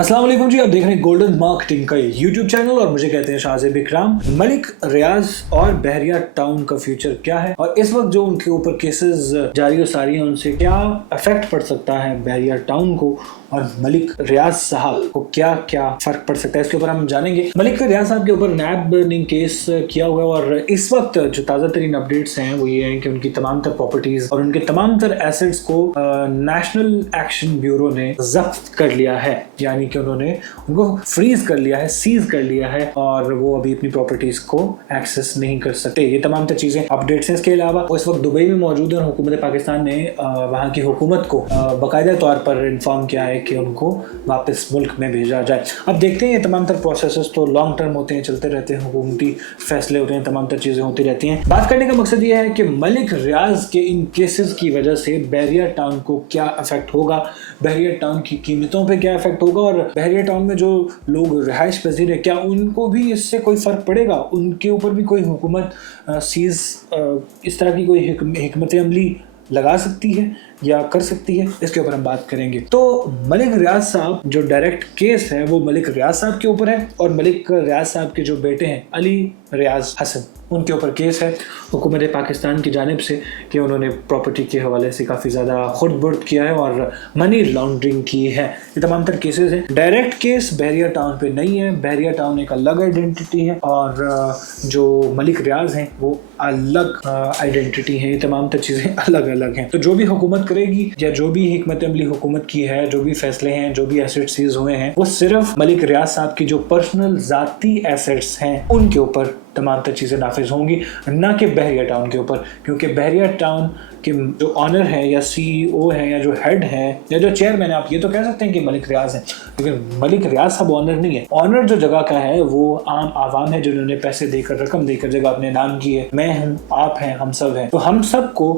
अस्सलाम वालेकुम जी, आप देख रहे हैं गोल्डन मार्केटिंग का यूट्यूब चैनल और मुझे कहते हैं शाहजेब इकराम। मलिक रियाज और बहरिया टाउन का फ्यूचर क्या है और इस वक्त जो उनके ऊपर केसेस जारी और सारी हैं उनसे क्या इफेक्ट पड़ सकता है बहरिया टाउन को और मलिक रियाज साहब को क्या क्या फर्क पड़ सकता है, इसके ऊपर हम जानेंगे। मलिक रियाज साहब के ऊपर नैब ने केस किया हुआ है और इस वक्त जो ताज़ा तरीन अपडेट्स हैं वो ये हैं कि उनकी तमाम तर प्रॉपर्टीज और उनके तमाम तर एसेट्स को नेशनल एक्शन ब्यूरो ने जब्त कर लिया है, यानी कि उन्होंने उनको फ्रीज कर लिया है, सीज कर लिया है और वो अभी अपनी प्रॉपर्टीज को एक्सेस नहीं कर सकते। ये तमाम तर चीजें अपडेट्स हैं। इसके अलावा वो इस वक्त दुबई में मौजूद है। हुकूमत पाकिस्तान ने वहाँ की हुकूमत को बाकायदा तौर पर इन्फॉर्म किया है कि उनको वापस मुल्क में भेजा जाए। अब देखते हैं, ये तमाम तर प्रोसेसेस तो लॉन्ग टर्म होते हैं, चलते रहते हैं, हुकूमती फैसले होते हैं, तमाम तर चीज़ें होती रहती हैं। बात करने का मकसद ये है कि मलिक रियाज के इन केसेस की वजह से बहरिया टाउन को क्या इफेक्ट होगा, बहरिया टाउन की कीमतों पे क्या इफेक्ट होगा और बहरिया टाउन में जो लोग रिहाइश पजीर है क्या उनको भी इससे कोई फ़र्क पड़ेगा, उनके ऊपर भी कोई हुकूमत सीज इस तरह की कोई हिकमत अमली लगा सकती है या कर सकती है, इसके ऊपर हम बात करेंगे। तो मलिक रियाज साहब जो डायरेक्ट केस है वो मलिक रियाज साहब के ऊपर है और मलिक रियाज साहब के जो बेटे हैं अली रियाज हसन, उनके ऊपर केस है हुकूमत पाकिस्तान की जानिब से कि उन्होंने प्रॉपर्टी के हवाले से काफ़ी ज़्यादा खुद बुर्द किया है और मनी लॉन्ड्रिंग की है। ये तमाम तर केसेस हैं। डायरेक्ट केस बहरिया टाउन पे नहीं है, बहरिया टाउन एक अलग आइडेंटिटी है और जो मलिक रियाज हैं वो अलग आइडेंटिटी है। ये तमाम तर चीज़ें अलग अलग हैं। तो जो भी हुकूमत करेगी या जो भी हिकमत अमली हुकूमत की है, जो भी फैसले हैं, जो भी एसेट्स सीज हुए हैं, वो सिर्फ मलिक रियाज साहब की जो पर्सनल ज़ाती एसेट्स हैं उनके ऊपर तमाम तर चीज़ें नाफिज होंगी, ना कि बहरिया टाउन के ऊपर। क्योंकि बहरिया टाउन के जो ऑनर है या CEO है या जो हेड है या जो चेयरमैन है, आप ये तो कह सकते हैं कि मलिक रियाज है, लेकिन मलिक रियाज साहब ऑनर नहीं है। ऑनर जो जगह का है वो आम आवाम है जिन्होंने पैसे देकर, रकम देकर जगह अपने नाम की है। मैं हूँ, आप हैं, हम सब हैं। तो हम सब को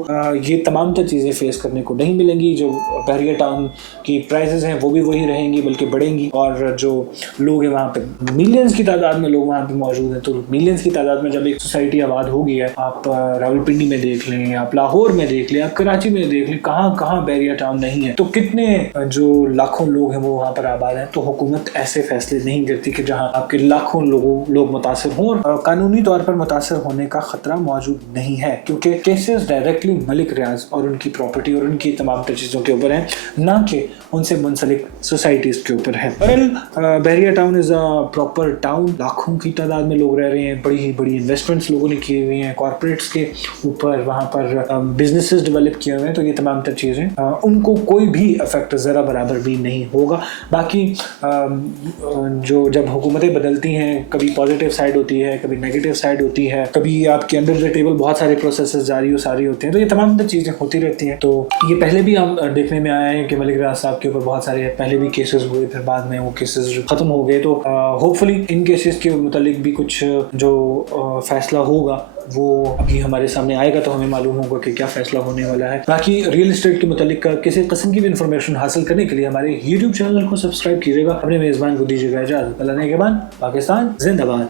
ये तमाम तर चीज़ें फेस करने को नहीं मिलेंगी। जो बहरिया टाउन की प्राइसेस हैं वो भी वही रहेंगी बल्कि बढ़ेंगी और जो लोग हैं वहाँ पे मिलियंस की तादाद में लोग वहाँ पे मौजूद हैं। तो मिलियंस की तादाद में जब एक सोसाइटी आबाद हो गई है, आप रावलपिंडी में देख लें, आप लाहौर में देख लें, आप कराची में देख लें, कहाँ कहाँ बहरिया टाउन नहीं है, तो कितने जो लाखों लोग हैं वो वहाँ पर आबाद हैं। तो हुकूमत ऐसे फैसले नहीं करती कि जहाँ आपके लाखों लोग मुतासिर हों और कानूनी तौर पर मुतासिर होने का खतरा मौजूद नहीं है, क्योंकि केसेस डायरेक्टली मलिक रियाज और उनकी प्रॉपर्टी और उनकी तमाम तर चीज़ों के ऊपर हैं, ना कि उनसे मुंसलिक सोसाइटीज़ के ऊपर है। Bahria town is a proper town, लाखों की तादाद में लोग रह रहे हैं, बड़ी इन्वेस्टमेंट्स लोगों ने की हुई हैं, कॉर्पोरेट्स के ऊपर वहाँ पर बिजनेसेस डेवलप किए हुए हैं। तो ये तमाम तर चीज़ें उनको कोई भी इफेक्ट ज़रा बराबर भी नहीं होगा। बाकी जो जब हुकूमतें बदलती हैं, कभी पॉजिटिव साइड होती है, कभी नेगेटिव साइड होती है, कभी आपके अंडर द टेबल बहुत सारे प्रोसेसेस जारी और सारी होते हैं, तो ये तमाम तर चीज़ें होती रहती हैं। तो ये पहले भी हम देखने में आया है कि मलिक रियाज साहब के ऊपर बहुत सारे पहले भी केसेस हुए, फिर बाद में वो केसेस ख़त्म हो गए। तो होपफुली इन केसेस के मुतालिक भी कुछ जो फैसला होगा वो अभी हमारे सामने आएगा तो हमें मालूम होगा कि क्या फैसला होने वाला है। बाकी रियल एस्टेट के मुतालिक किसी किस्म की भी इंफॉर्मेशन हासिल करने के लिए हमारे YouTube चैनल को सब्सक्राइब कीजिएगा। अपने मेज़बान को दीजिएगा इजाज़त। अल्लाह ने के बाद पाकिस्तान जिंदाबाद।